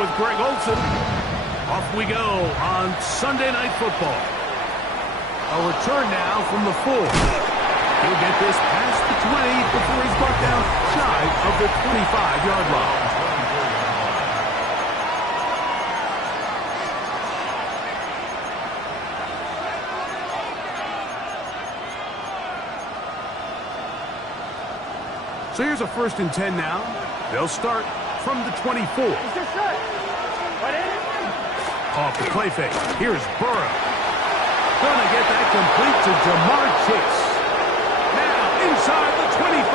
with Greg Olson. Off we go on Sunday Night Football. A return now from the 4. He'll get this past the 20 before he's brought down shy of the 25-yard line. So here's a 1st and 10 now. They'll start from the 24. Off the play fake. Here's Burrow. Gonna get that complete to Jamar Chase. Now inside the 25.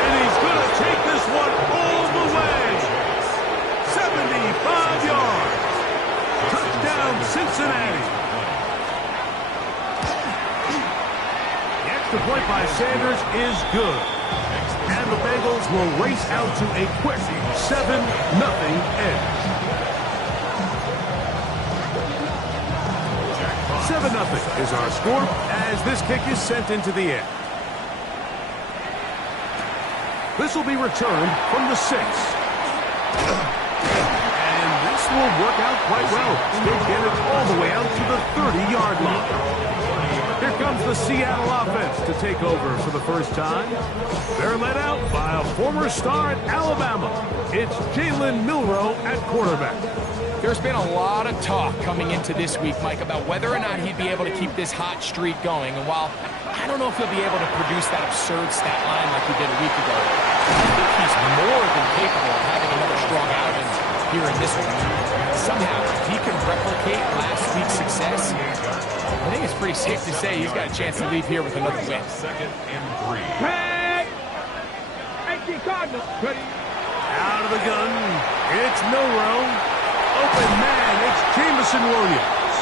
And he's gonna take this one all the way. 75 yards. Touchdown Cincinnati. The extra point by Sanders is good. And the Bengals will race out to a quick 7-0 edge. 7-0 is our score as this kick is sent into the air. This will be returned from the 6. And this will work out quite well. They'll get it all the way out to the 30-yard line. Here comes the Seattle offense to take over for the first time. They're led out by a former star at Alabama. It's Jalen Milroe at quarterback. There's been a lot of talk coming into this week, Mike, about whether or not he'd be able to keep this hot streak going. And while I don't know if he'll be able to produce that absurd stat line like he did a week ago, I think he's more than capable of having another strong outing here in this one. Somehow, if he can replicate last week's success, I think it's pretty safe to say he's got a chance to leave here with another win. 2nd and 3. Out of the gun, it's Milroe. Open man, it's Jameson Williams.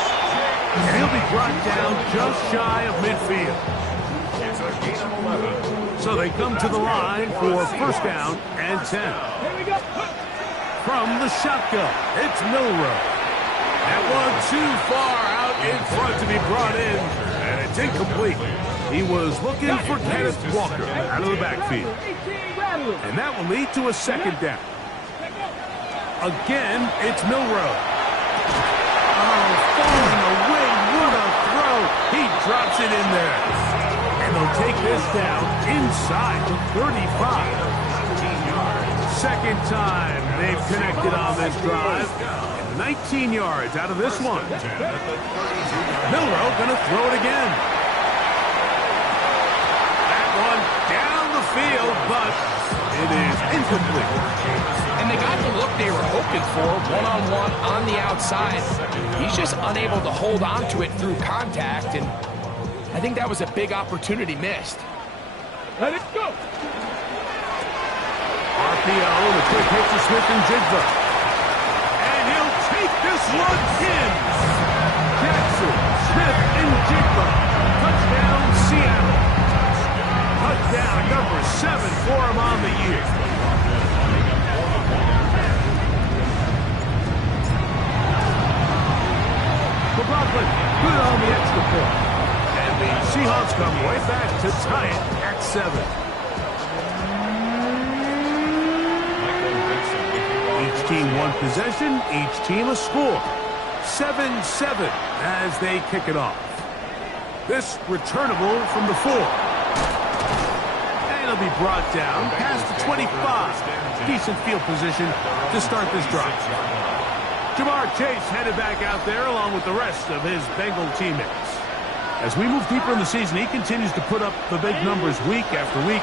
And he'll be brought down just shy of midfield. It's a gain of 11. So they come to the line for 1st down and 10. From the shotgun, it's Milroe. That one too far out in front to be brought in, and it's incomplete. He was looking for Kenneth Walker out of the backfield. And that will lead to a 2nd down. Again, it's Milroe. Oh, falling away, what a throw. He drops it in there. And they'll take this down inside the 35. 2nd time they've connected on this drive. 19 yards out of this one. Milroe gonna throw it again. That one down the field, but it is incomplete. And they got the look they were hoping for, one-on-one on the outside. He's just unable to hold on to it through contact, and I think that was a big opportunity missed. Let it go. RPO, the quick hit to Smith and Jigba. And he'll take this one in. Jackson, Smith, and Jigba. Touchdown, Seattle. Touchdown number 7 for him on the year. McLaughlin good on the extra point. And the Seahawks come right back to tie it at 7. Each team one possession, each team a score. 7-7 as they kick it off. This returnable from the 4. And it'll be brought down past the 25. Decent field position to start this drive. Jamar Chase headed back out there along with the rest of his Bengal teammates. As we move deeper in the season, he continues to put up the big numbers week after week.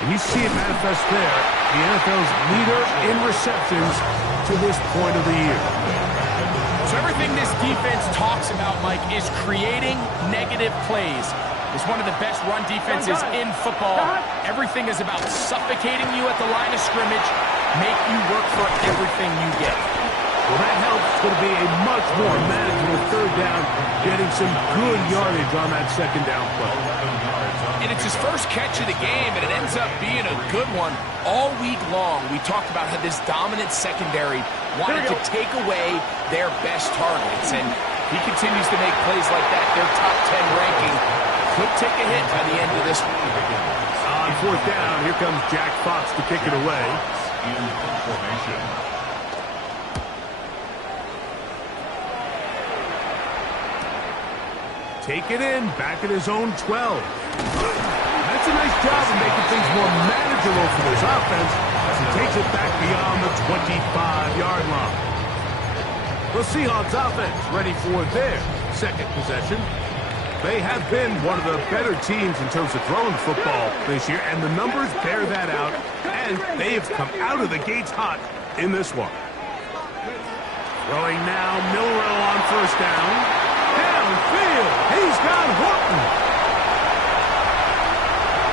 And you see it manifest there. The NFL's leader in receptions to this point of the year. So everything this defense talks about, Mike, is creating negative plays. It's one of the best run defenses in football. Everything is about suffocating you at the line of scrimmage, make you work for everything you get. Well, that helps. It's going to be a much more manageable 3rd down, getting some good yardage on that 2nd down play. And it's his first catch of the game, and it ends up being a good one. All week long, we talked about how this dominant secondary wanted to take away their best targets, and he continues to make plays like that. Their top 10 ranking could take a hit by the end of this one. On 4th down, here comes Jack Fox to kick it away. take it in, back at his own 12. That's a nice job of making things more manageable for this offense as he takes it back beyond the 25-yard line. The Seahawks offense ready for their second possession. They have been one of the better teams in terms of throwing football this year, and the numbers bear that out, and they have come out of the gates hot in this one. Throwing now, Milroe on first down. Downfield, he's got Horton.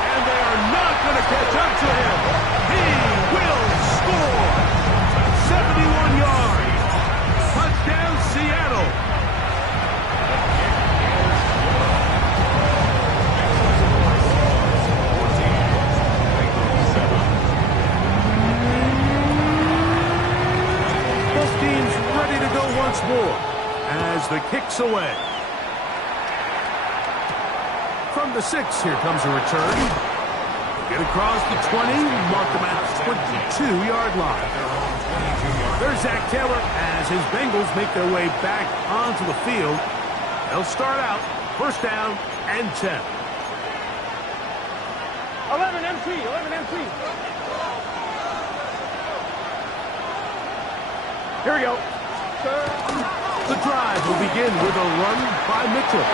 And they are not going to catch up to him. He will score. 71 yards. Touchdown, Seattle. Both teams ready to go once more as the kick's away. From the 6, here comes a return. Get across the 20, mark them at the 22-yard line. There's Zach Taylor as his Bengals make their way back onto the field. They'll start out first down and 10. 11 MT, 11 MT. Here we go. The drive will begin with a run by Mitchell.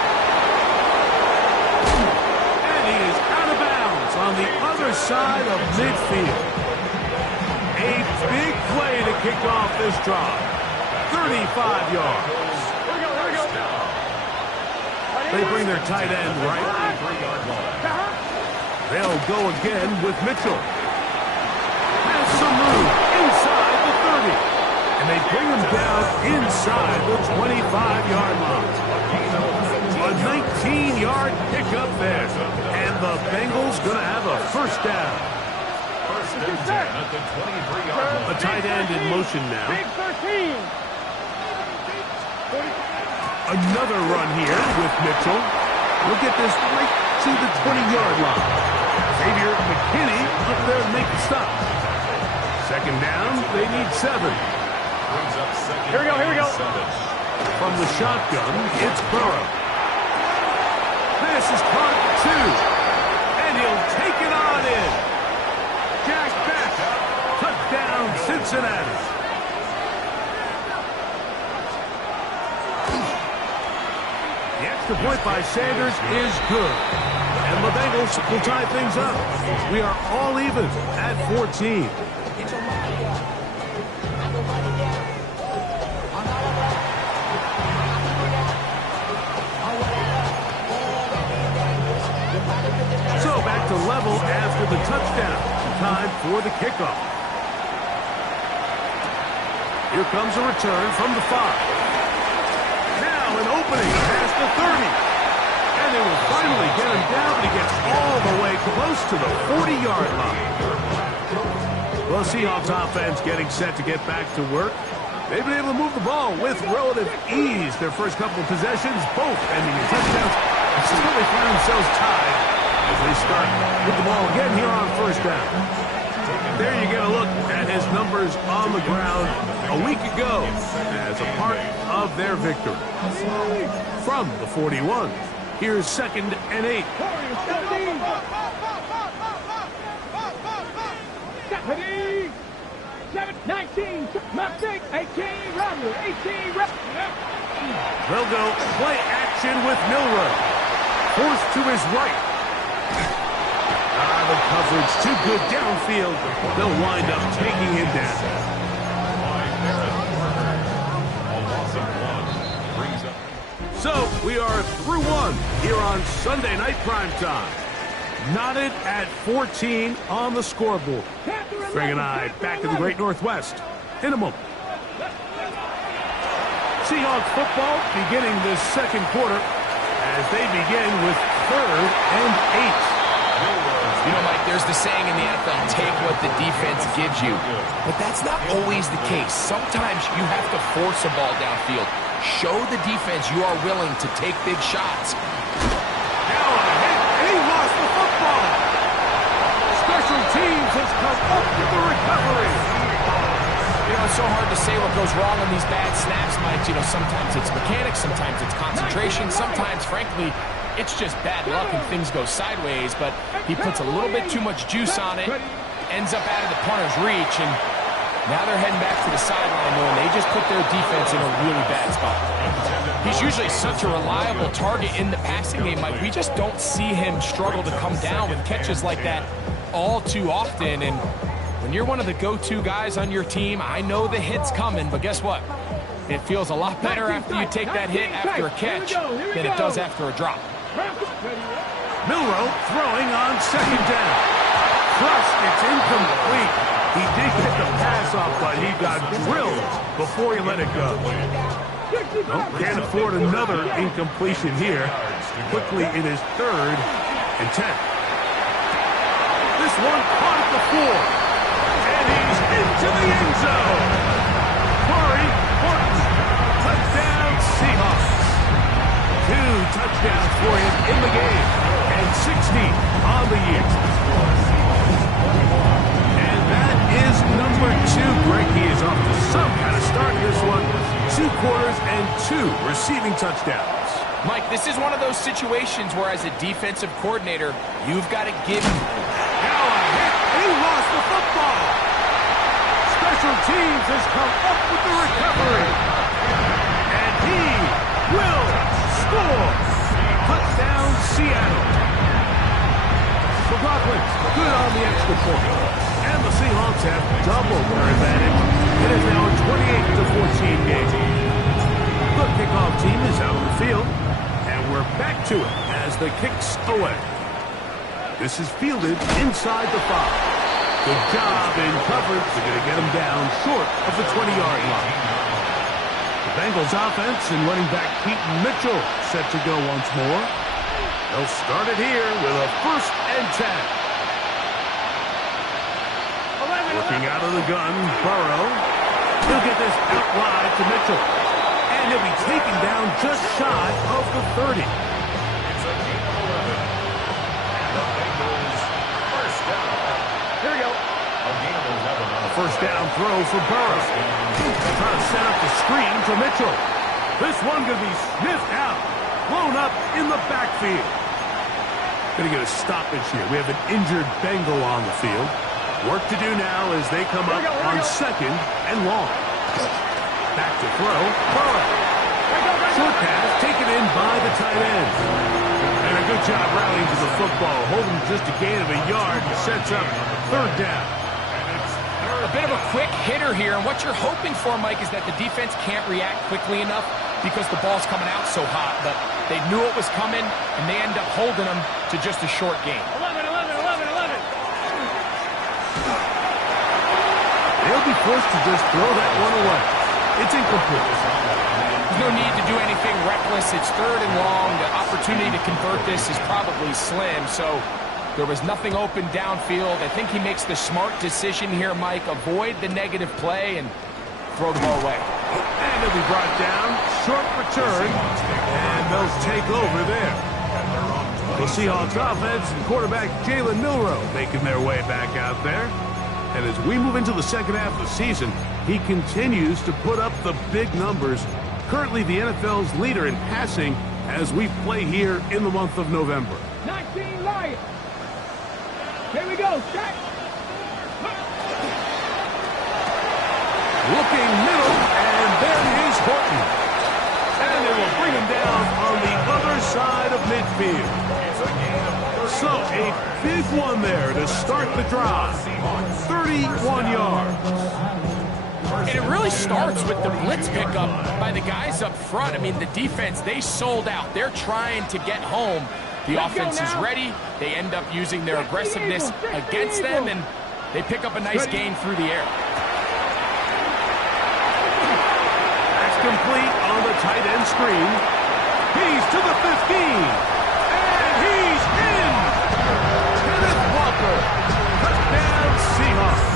And he is out of bounds on the other side of midfield. A big play to kick off this drive. 35 yards. Here we go. They bring their tight end right. They'll go again with Mitchell. Has some room inside the 30. And they bring him down inside the 25-yard line. A 19-yard pickup there. And the Bengals going to have a first down. First and 10 at the 23-yard line. A tight end in motion now. Big 13. Another run here with Mitchell. We'll get this right to the 20-yard line. Xavier McKinney up there to make the stop. Second down, they need 7. Here we go. From the shotgun, it's Burrow. This is caught 2. And he'll take it on in. Jack Beck. Touchdown, Cincinnati. The extra point by Sanders is good. And the Bengals will tie things up. We are all even at 14. So back to level after the touchdown. Time for the kickoff. Here comes a return from the 5. Now an opening past the 30. And they will finally get him down to get all the way close to the 40-yard line. Well, Seahawks offense getting set to get back to work. They've been able to move the ball with relative ease their first couple of possessions, both ending in touchdowns. And still they find themselves tied as they start with the ball again here on first down. There you get a look at his numbers on the ground a week ago as a part of their victory. From the 41, here's 2nd and 8. 19, 18, They'll go play action with Milroe. Forced to his right. The coverage too good downfield. They'll wind up taking him down. So we are through one here on Sunday Night Primetime. Knotted at 14 on the scoreboard. Greg and I back to the Great Northwest in a moment. Seahawks football beginning this second quarter as they begin with 3rd and 8. You know, Mike, there's the saying in the NFL, take what the defense gives you. But that's not always the case. Sometimes you have to force a ball downfield. Show the defense you are willing to take big shots. Now a hit, and he lost the football. Special teams has come up with the recovery. know, it's so hard to say what goes wrong on these bad snaps, Mike. You know, sometimes it's mechanics, sometimes it's concentration, sometimes, frankly, it's just bad luck and things go sideways, but he puts a little bit too much juice on it, ends up out of the punter's reach, and now they're heading back to the sideline, knowing they just put their defense in a really bad spot. He's usually such a reliable target in the passing game, Mike. We just don't see him struggle to come down with catches like that all too often, and when you're one of the go-to guys on your team, I know the hit's coming, but guess what? It feels a lot better after you take that hit after a catch than it does after a drop. Milroe throwing on second down. Thrust, it's incomplete. He did get the pass off, but he got drilled before he let it go. Nope, can't afford another incompletion here. Quickly, it is 3rd and 10. This one caught at the 4. And he's into the end zone. Corey Horton, touchdown Seahawks. 2 touchdowns for him in the game, and 60 on the year. And that is number 2. Greg, he is off to some kind of start in this one. 2 quarters and 2 receiving touchdowns. Mike, this is one of those situations where as a defensive coordinator, you've got to give him. Now a hit, he lost the football. Special teams has come up with the recovery. And he will score. Touchdown, Seattle. McLaughlin, good on the extra point. And the Seahawks have doubled their advantage. It is now a 28-14 game. The kickoff team is out on the field, and we're back to it as the kick's away. This is fielded inside the 5. Good job in coverage. They're going to get him down short of the 20-yard line. The Bengals offense and running back Keaton Mitchell set to go once more. They'll start it here with a 1st and 10. Working out of the gun, Burrow. He'll get this out wide to Mitchell. And he'll be taken down just shy of the 30. It's a gain of 11. And the Bengals first down. Here we go. A gain of 11 on the First down throw for Burrow. Trying to set up the screen to Mitchell. This one going to be sniffed out. Blown up in the backfield. Going to get a stoppage here. We have an injured Bengal on the field. Work to do now as they come up on 2nd and long. Back to throw. Burrow. Short pass taken in by the tight end. And a good job rallying to the football. Holding just a gain of a yard. Sets up 3rd down. A bit of a quick hitter here, and what you're hoping for, Mike, is that the defense can't react quickly enough because the ball's coming out so hot. But they knew it was coming, and they end up holding them to just a short gain. 11, 11, 11, 11. They'll be forced to just throw that one away. It's incomplete. There's no need to do anything reckless. It's 3rd and long. The opportunity to convert this is probably slim, so there was nothing open downfield. I think he makes the smart decision here, Mike. Avoid the negative play and throw the ball away. And he'll be brought down. Short return. And they'll take over there. The Seahawks offense and quarterback Jalen Milroe making their way back out there. And as we move into the second half of the season, he continues to put up the big numbers. Currently the NFL's leader in passing as we play here in the month of November. 19 Lions. Here we go. Set. Looking middle, and there is Horton. And they will bring him down on the other side of midfield. So, a big one there to start the drive. 31 yards. And it really starts with the blitz pickup by the guys up front. I mean, the defense, they sold out. They're trying to get home. The offense is ready. They end up using their aggressiveness against them, and they pick up a nice gain through the air. That's complete on the tight end screen. He's to the 15. And he's in. Kenneth Walker. Touchdown Seahawks.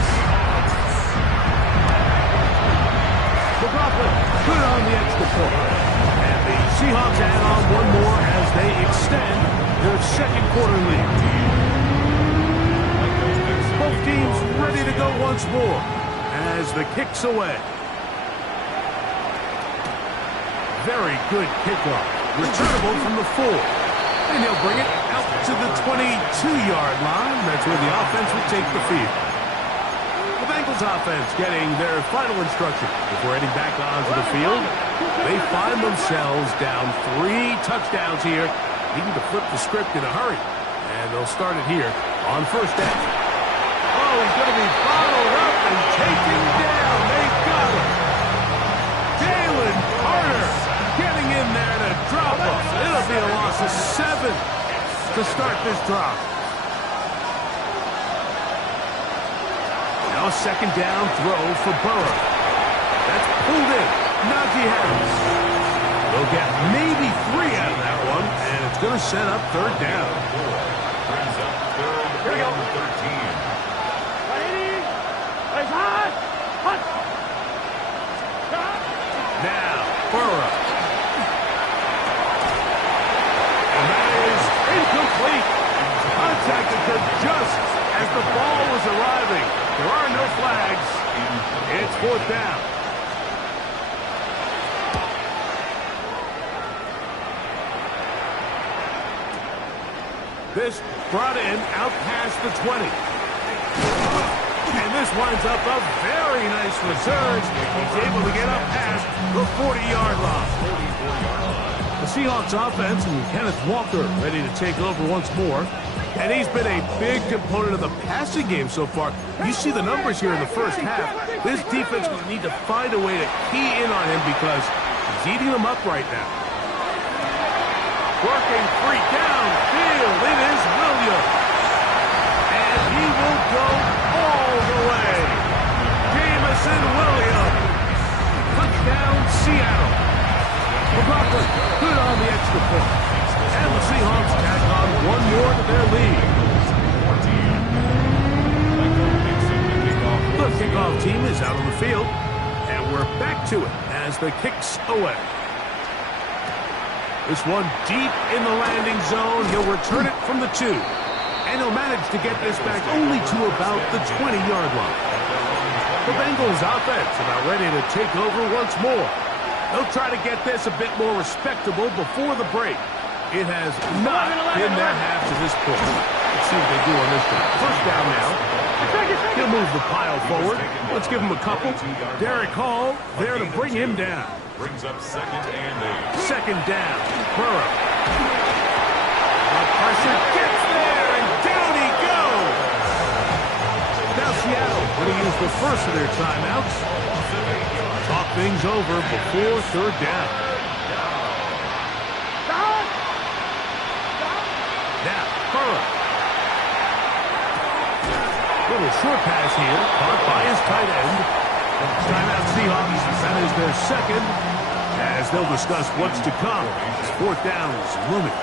McLaughlin good on the extra point. And the Seahawks add on one more as they extend their second quarter lead. Both teams ready to go once more. as the kick's away. Very good kickoff. Returnable from the 4. And he'll bring it out to the 22-yard line. That's where the offense will take the field. The Bengals offense getting their final instruction before heading back onto the field. They find themselves down 3 touchdowns here, needing to flip the script in a hurry. And they'll start it here on first down. Oh, he's going to be bottled up and taken down. They got him. Jalen Carter getting in there to drop him. It'll be a loss of 7 to start this drive. Now a second down throw for Burrow. That's pulled in. Najee Harris. They'll get maybe 3 out of that one, and it's going to set up third down. Brings up third. Here we go. 13. Now, Burrow. And that is incomplete. Contact occurred just as the ball was arriving. There are no flags. It's fourth down. This brought in out past the 20. And this winds up a very nice resurge. He's able to get up past the 40-yard line. The Seahawks offense and Kenneth Walker ready to take over once more. And he's been a big component of the passing game so far. You see the numbers here in the first half. This defense will need to find a way to key in on him because he's eating them up right now. Working free downfield. It is Williams. And he will go all the way. Jamison Williams. Touchdown, Seattle. McLaughlin good on the extra point. And the Seahawks tack on one more to their lead. The kickoff team is out on the field. And we're back to it as the kick's away. This one deep in the landing zone. He'll return it from the 2. And he'll manage to get this back only to about the 20-yard line. The Bengals offense about ready to take over once more. They'll try to get this a bit more respectable before the break. It has not been their half to this point. Let's see what they do on this one. First down now. He'll move the pile forward. Let's give him a couple. Derek Hall there to bring him down. Brings up second and 8. Second down. Burrow. The pressure gets there, and down he goes. Now Seattle going to use the first of their timeouts. Talk things over before third down. Now, Burrow. Little short pass here, caught by his tight end. Timeout Seahawks, that is their second, as they'll discuss what's to come. As fourth down is looming.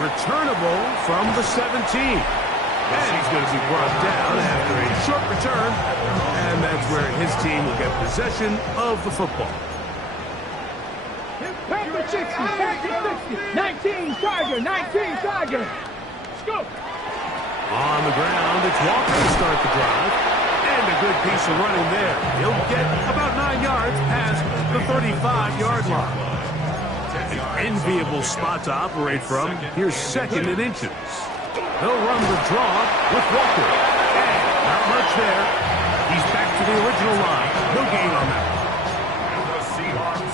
Returnable from the 17. And he's going to be brought down after a short return, and that's where his team will get possession of the football. Back to 60, back to 60. 19 Charger, 19 Charger. Go. On the ground, it's Walker to start the drive. And a good piece of running there. He'll get about 9 yards past the 35-yard line. An enviable spot to operate from. Here's second and inches. They'll run the draw with Walker. And not much there. He's back to the original line. No gain on that.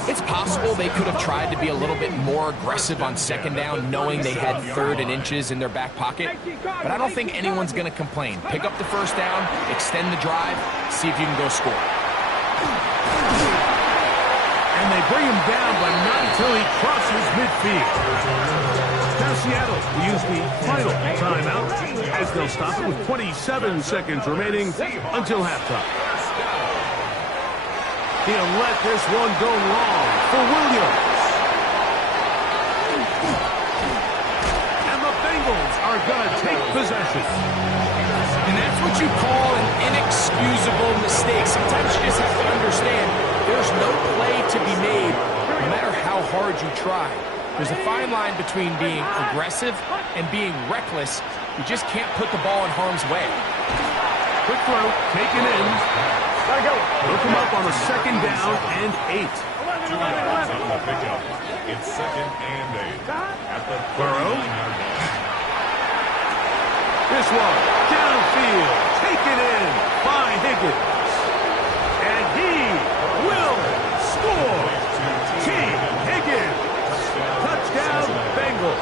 It's possible they could have tried to be a little bit more aggressive on second down, knowing they had third and inches in their back pocket. But I don't think anyone's going to complain. Pick up the first down, extend the drive, see if you can go score. And they bring him down, but not until he crosses midfield. Now Seattle will use the final timeout as they'll stop it with 27 seconds remaining until halftime. He'll let this one go long for Williams. And the Bengals are going to take possession. And that's what you call an inexcusable mistake. Sometimes you just have to understand there's no play to be made, no matter how hard you try. There's a fine line between being aggressive and being reckless. You just can't put the ball in harm's way. Quick throw, taken in. Gotta go. They'll come up on a 2nd down and 8. 2 yards on the pickup. It's 2nd and 8. At the Burrow. 39-yard line. This one, downfield, taken in by Higgins. And he will score. T. Higgins. Touchdown, Bengals.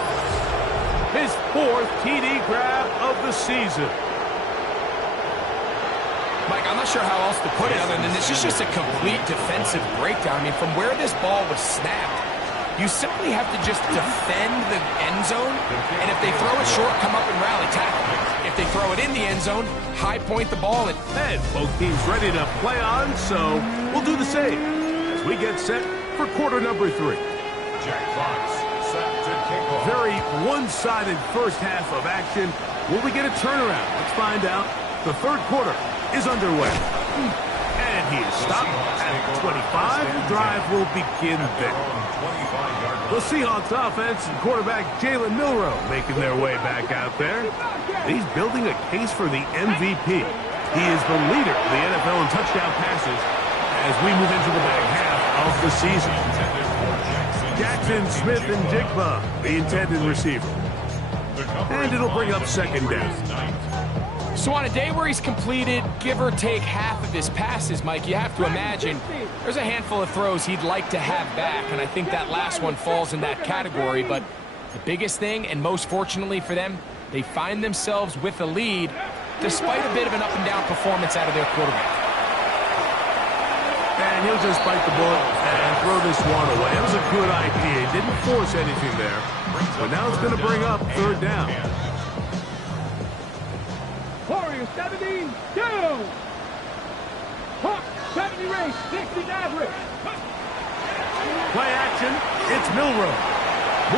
His 4th TD grab of the season. Mike, I'm not sure how else to put it other than this is just a complete defensive breakdown. I mean, from where this ball was snapped, you simply have to just defend the end zone, and if they throw it short, come up and rally tackle. If they throw it in the end zone, high point the ball. And both teams ready to play on, so we'll do the same as we get set for quarter number 3. Jack Fox set to kick off. Very one-sided first half of action. Will we get a turnaround? Let's find out. The 3rd quarter is underway. And he is stopped at 25. The drive will begin there. The Seahawks offense and quarterback Jalen Milroe making their way back out there. He's building a case for the MVP. He is the leader of the NFL in touchdown passes as we move into the back half of the season. Jackson, Smith, and Jigba, the intended receiver. And it'll bring up 2nd down. So on a day where he's completed, give or take half of his passes, Mike, you have to imagine there's a handful of throws he'd like to have back, and I think that last one falls in that category. But the biggest thing, and most fortunately for them, they find themselves with a lead despite a bit of an up-and-down performance out of their quarterback. And he'll just bite the bullet and throw this one away. It was a good idea. He didn't force anything there. But now it's going to bring up 3rd down. Warriors 72. Hawk 70 race, 60 average. Play action. It's Milroe.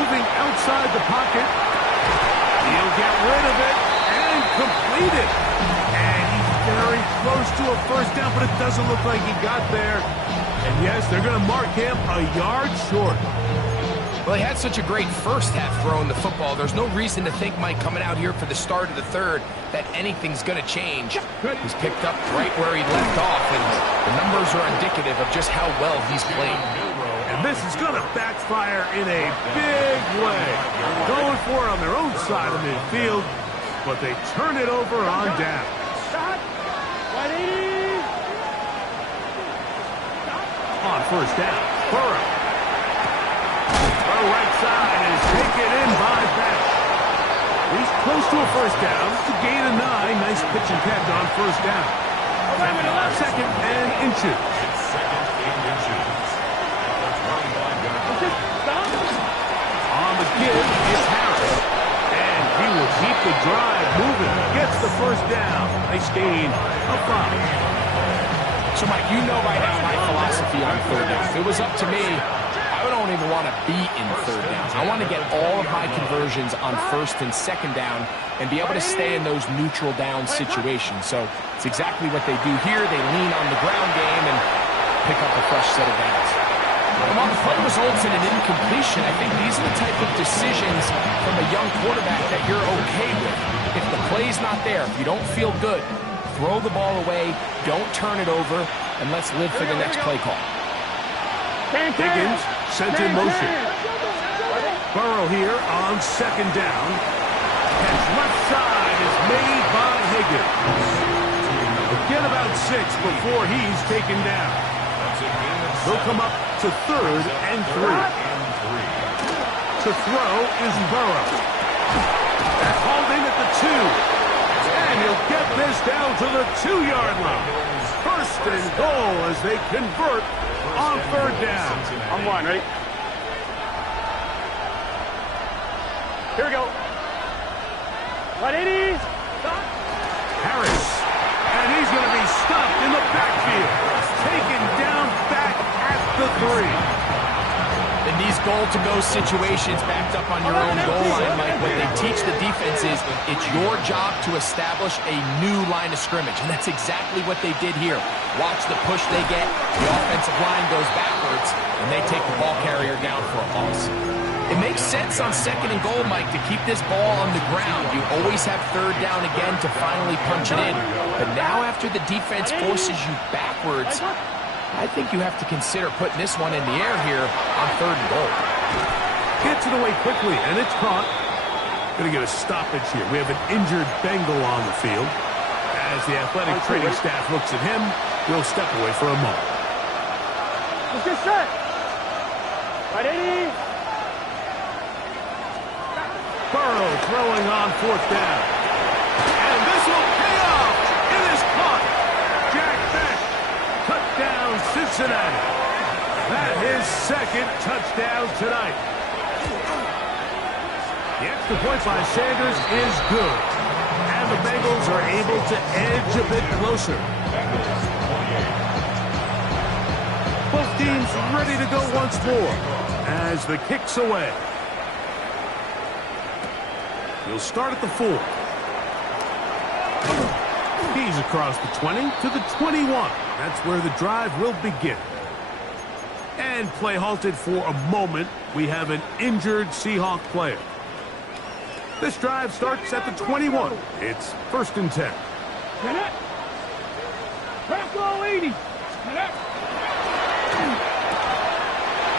Moving outside the pocket. He'll get rid of it and complete it. And he's very close to a 1st down, but it doesn't look like he got there. And yes, they're going to mark him a yard short. Well, he had such a great first half throwing the football. There's no reason to think, Mike, coming out here for the start of the 3rd, that anything's going to change. He's picked up right where he left off, and the numbers are indicative of just how well he's played. And this is going to backfire in a big way. Going for it on their own side of midfield, but they turn it over on down. On 1st down, Burrow. Right side is taken in by Beck. He's close to a 1st down. It's a gain of 9. Nice pitch and catch on 1st down. 2nd and inches. It's 2nd and inches. On the give, it's Harris. And he will keep the drive moving. Gets the 1st down. Nice gain of 5. So, Mike, you know right now my philosophy on 3rd down. If it was up to me, I don't even want to be in 3rd down. I want to get all of my conversions on 1st and 2nd down and be able to stay in those neutral down situations. So it's exactly what they do here. They lean on the ground game and pick up a fresh set of downs. And while the play results in an incompletion, I think these are the type of decisions from a young quarterback that you're okay with. If the play's not there, if you don't feel good, throw the ball away, don't turn it over, and let's live for the next play call. Higgins sent in motion. Burrow here on 2nd down. Catch left side is made by Higgins. Get about 6 before he's taken down. They'll come up to 3rd and 3. To throw is Burrow. That's holding at the 2. And he'll get this down to the 2-yard line. 1st and goal as they convert on 3rd down. I'm one, ready? Here we go. 180. Harris. And he's going to be stopped in the backfield. Taken down back at the 3. In these goal-to-go situations backed up on your own goal line, Mike, what they teach the defense is it's your job to establish a new line of scrimmage, and that's exactly what they did here. Watch the push they get. The offensive line goes backwards, and they take the ball carrier down for a loss. It makes sense on 2nd and goal, Mike, to keep this ball on the ground. You always have 3rd down again to finally punch it in. But now after the defense forces you backwards, I think you have to consider putting this one in the air here on 3rd and goal. Gets it away quickly, and it's caught. Going to get a stoppage here. We have an injured Bengal on the field. As the athletic training staff looks at him, we'll step away for a moment. Let's get set. Ready? Burrow throwing on 4th down. And this will pay off. It is caught. Jack Beck. Touchdown, Cincinnati. That is 2nd touchdown tonight. The extra point by Sanders is good. And the Bengals are able to edge a bit closer. Both teams ready to go once more as the kick's away. He'll start at the 4. He's across the 20 to the 21. That's where the drive will begin. And play halted for a moment. We have an injured Seahawk player. This drive starts at the 21. It's 1st and 10. Get it. Back row 80.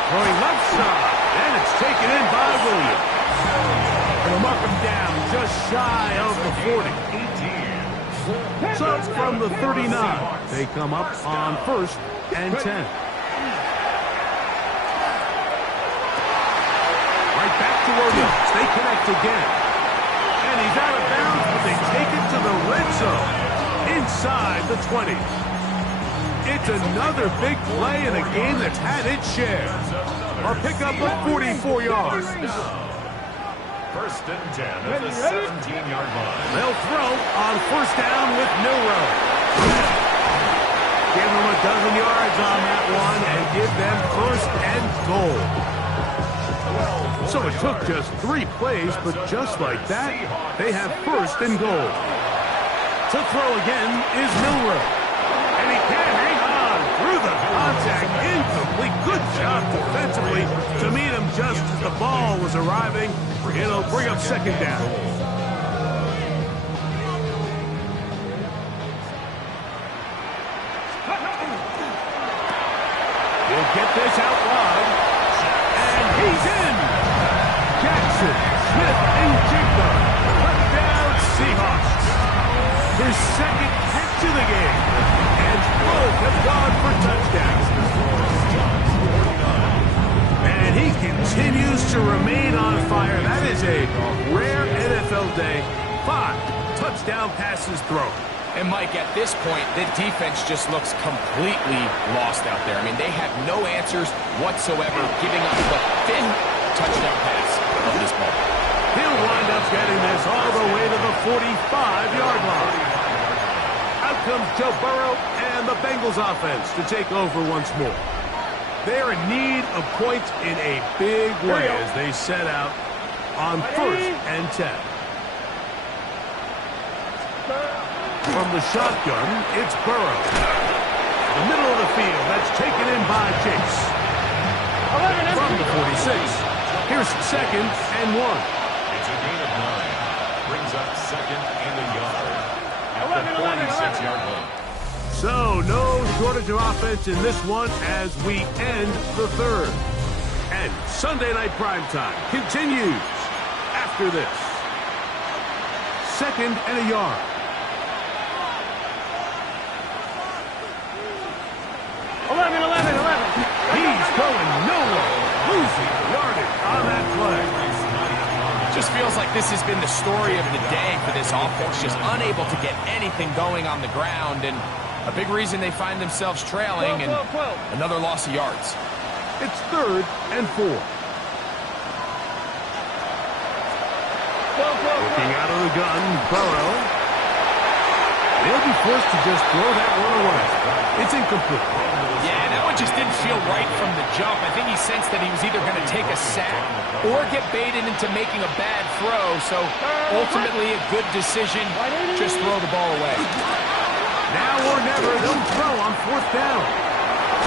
Throwing left side. And it's taken in by Williams. Going to mark him down just shy of the 40. So from the 39, they come up on 1st and 10. Right back to Williams. They connect again. And he's out of bounds, but they take it to the red zone. Inside the 20. It's another big play in a game that's had its share. Our pickup of 44 yards. 1st and 10 at the 17-yard line. They'll throw on 1st down with Milrow. Give them a dozen yards on that one and give them 1st and goal. So it took just 3 plays, but just like that, they have 1st and goal. To throw again is Milrow. And he can hang on through the contact. Incomplete. Good job defensively to meet him just as the ball was arriving. It'll bring up 2nd down. He'll get this out wide. And he's in. Jackson, Smith, and Jigba. Touchdown, Seahawks. His 2nd catch of the game. And both have gone for touchdowns. And he continues to remain on fire. That is a rare NFL day. 5 touchdown passes thrown. And, Mike, at this point, the defense just looks completely lost out there. I mean, they have no answers whatsoever, giving up the 5th touchdown pass of this ball. He'll wind up getting this all the way to the 45-yard line. Out comes Joe Burrow and the Bengals offense to take over once more. They are in need of points in a big way as they set out on 1st and 10. From the shotgun, it's Burrow. The middle of the field, that's taken in by Chase. From the 46, here's 2nd and 1. It's a gain of 9. Brings up 2nd and a yard at the 46-yard line. So, no shortage of offense in this one as we end the 3rd. And Sunday Night Primetime continues after this. 2nd and a yard. He's going nowhere. Losing yardage on that play. Just feels like this has been the story of the day for this offense, just unable to get anything going on the ground, and a big reason they find themselves trailing and another loss of yards. It's 3rd and 4. Looking out of the gun, Burrow. They'll be forced to just throw that one away. It's incomplete. Yeah, that one just didn't feel right from the jump. I think he sensed that he was either going to take a sack or get baited into making a bad throw. So ultimately a good decision. Just throw the ball away. Now or never, they'll throw on 4th down.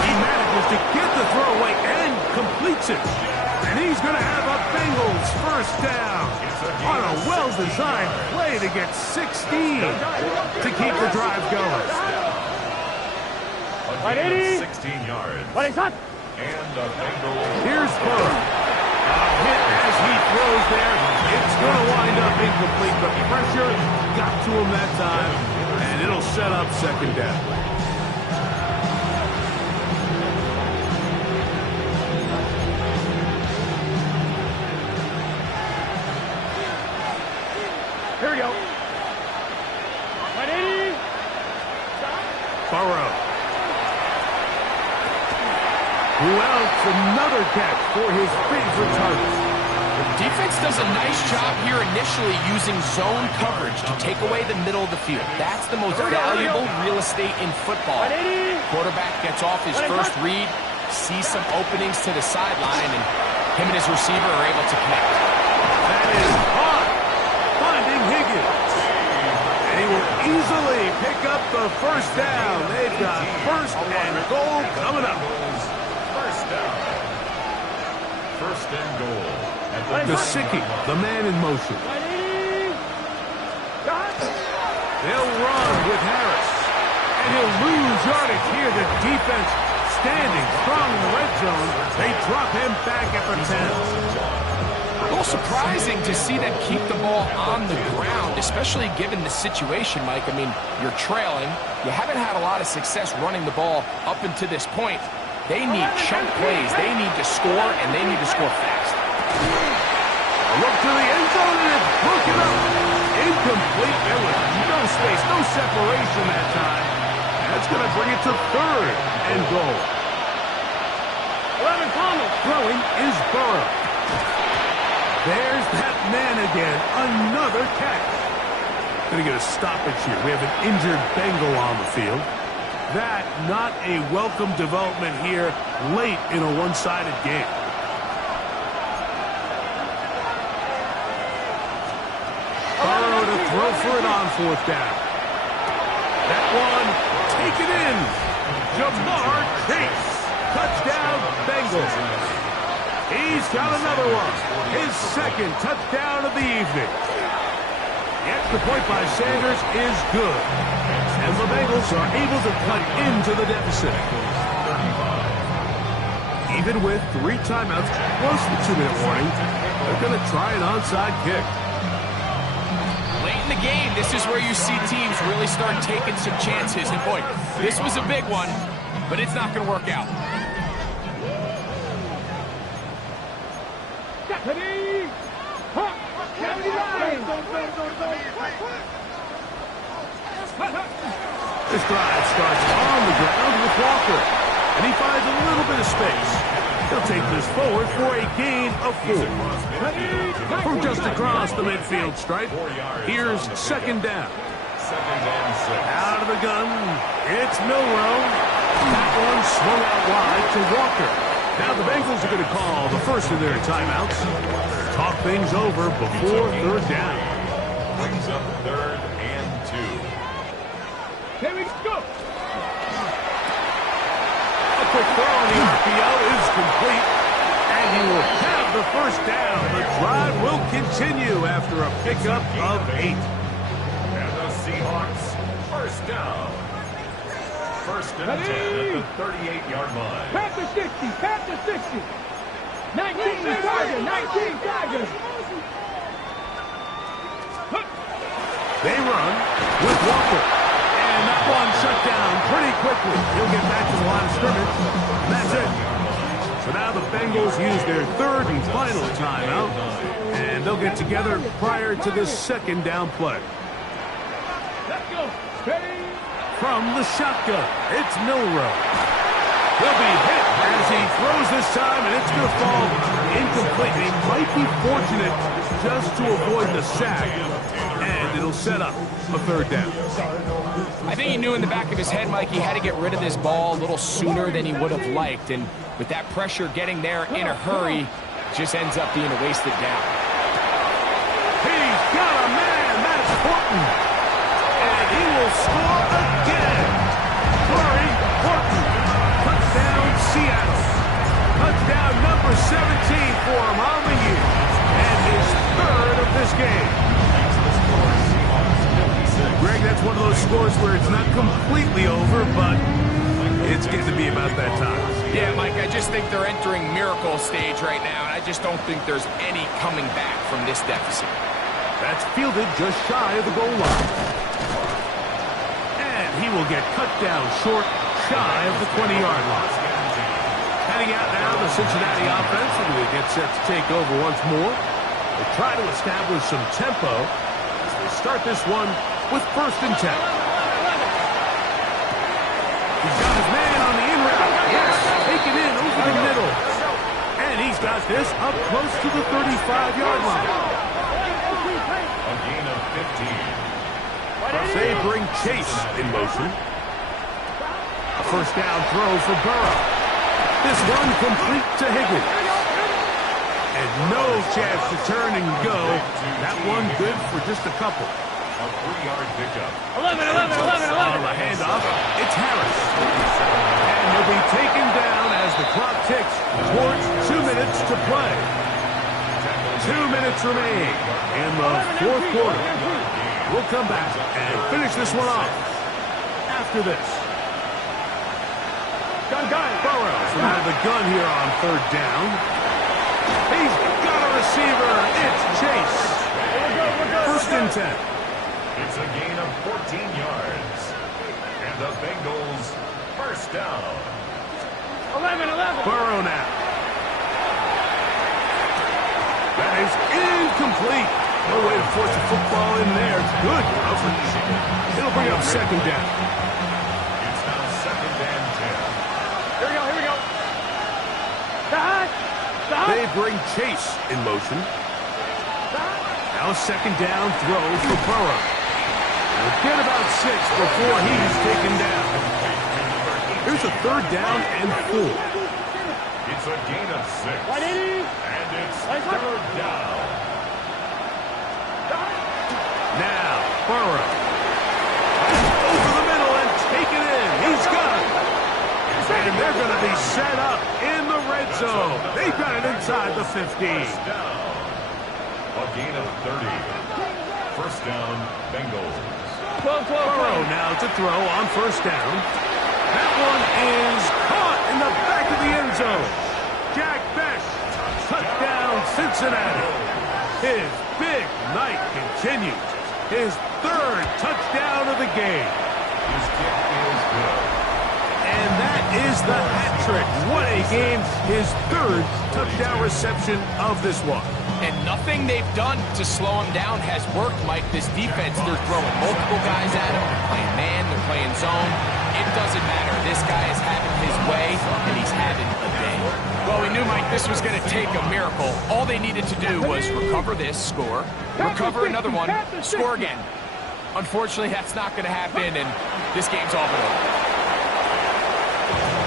He manages to get the throw away and completes it. And he's going to have a Bengals first down on a well-designed play to get 16 to keep the drive going. A gain of 16 yards. And the Bengals. Here's Burrow. A hit as he throws there. It's going to wind up incomplete, but pressure got to him that time, and it'll set up second down. Here we go. Burrow. Who else? Another catch for his favorite target. Defense does a nice job here initially using zone coverage to take away the middle of the field. That's the most valuable real estate in football. Quarterback gets off his first read, sees some openings to the sideline, and him and his receiver are able to connect. That is caught. Finding Higgins. And he will easily pick up the first down. They've got first and goal coming up. First down. First and goal. Gesicki, the man in motion. They'll run with Harris. And he'll lose yardage here. The defense standing strong in the red zone. They drop him back at the 10. A little surprising to see them keep the ball on the ground, especially given the situation, Mike. I mean, you're trailing. You haven't had a lot of success running the ball up until this point. They need chunk plays. They need to score, and they need to score fast. A look to the end zone, and it's broken up. Incomplete. There was no space, no separation that time. That's going to bring it to third and goal. 11 Thomas. Throwing is Burrow. There's that man again. Another catch. Going to get a stoppage here. We have an injured Bengal on the field. That not a welcome development here late in a one-sided game. Burrow to throw for it on fourth down. That one taken in. Jamar Chase. Touchdown Bengals. He's got another one. His second touchdown of the evening. The extra point by Sanders is good. And the Bengals are able to cut into the deficit. Even with 3 timeouts, plus the 2-minute warning, they're going to try an onside kick. Late in the game, this is where you see teams really start taking some chances. And boy, this was a big one, but it's not going to work out. This drive starts on the ground with Walker, and he finds a little bit of space. He'll take this forward for a gain of 4. From just across the midfield stripe, here's second down. Out of the gun, it's Milrow. That one swung out wide to Walker. Now the Bengals are going to call the first of their timeouts. Talk things over before third down. Brings up third and 2. Here we go. A quick throw on the RPO is complete. And he will have the first down. The drive will continue after a pickup of 8. And the Seahawks first down. First and 10 at the 38-yard line. Panther 60. Panther 60. 19 Tiger. 19 Tiger. They run with Walker. And that one shut down pretty quickly. He'll get back to the line of scrimmage. And that's it. So now the Bengals use their third and final timeout. And they'll get together prior to the second down play. Let's go. Ready? From the shotgun, it's Milrow. He'll be hit as he throws this time, and it's going to fall incomplete. He might be fortunate just to avoid the sack, and it'll set up a third down. I think he knew in the back of his head, Mike, he had to get rid of this ball a little sooner than he would have liked, and with that pressure getting there in a hurry, just ends up being a wasted down. He's got a man, that's Horton, and he will score again. Corey Horton. Touchdown, Seattle. Touchdown number 6 17 for him on the year, and his third of this game. Greg, that's one of those scores where it's not completely over, but it's getting to be about that time. Yeah, Mike, I just think they're entering miracle stage right now, and I just don't think there's any coming back from this deficit. That's fielded just shy of the goal line. And he will get cut down short, shy of the 20-yard line. Heading out now, the Cincinnati offense will get set to take over once more. They try to establish some tempo as they start this one with 1st and 10. He's got his man on the in route. Yes, taken in over the middle. And he's got this up close to the 35-yard line. A gain of 15. They bring Chase in motion. A 1st down throw for Burrow. This one complete to Higgins. And no chance to turn and go. That one good for just a couple. A 3-yard pickup. 11. On the handoff, it's Harris. And he'll be taken down as the clock ticks towards 2 minutes to play. 2 minutes remain in the 4th quarter. We'll come back and finish this one off after this. Burrows from out of the gun here on 3rd down. He's got a receiver. It's Chase. 1st and 10. It's a gain of 14 yards. And the Bengals 1st down. 11. Burrow now. That is incomplete. No way to force the football in there. Good coverage. It'll bring up 2nd down. It's now 2nd and 10. Here we go. Stop. They bring Chase in motion. Now 2nd down throw for Burrow. We'll get about 6 before he's taken down. Here's a 3rd down and 4. It's a gain of 6. 180. And it's 3rd down. Now, Burrow. Over the middle and taken in. He's got it. And they're going to be set up in the red zone. They've got it inside the 15. A gain of 30. 1st down, Bengals. 12. Burrow now to throw on 1st down. That one is caught in the back of the end zone. Jack Bech, touchdown Cincinnati. His big night continues. His 3rd touchdown of the game. His kick is good. And that is the hat trick. What a game. His 3rd touchdown reception of this one. And nothing they've done to slow him down has worked, Mike. This defense, they're throwing multiple guys at him. They're playing man, they're playing zone. It doesn't matter. This guy is having his way, and he's having a day. Well, we knew, Mike, this was going to take a miracle. All they needed to do was recover this, score, recover another one, score again. Unfortunately, that's not going to happen, and this game's all but over.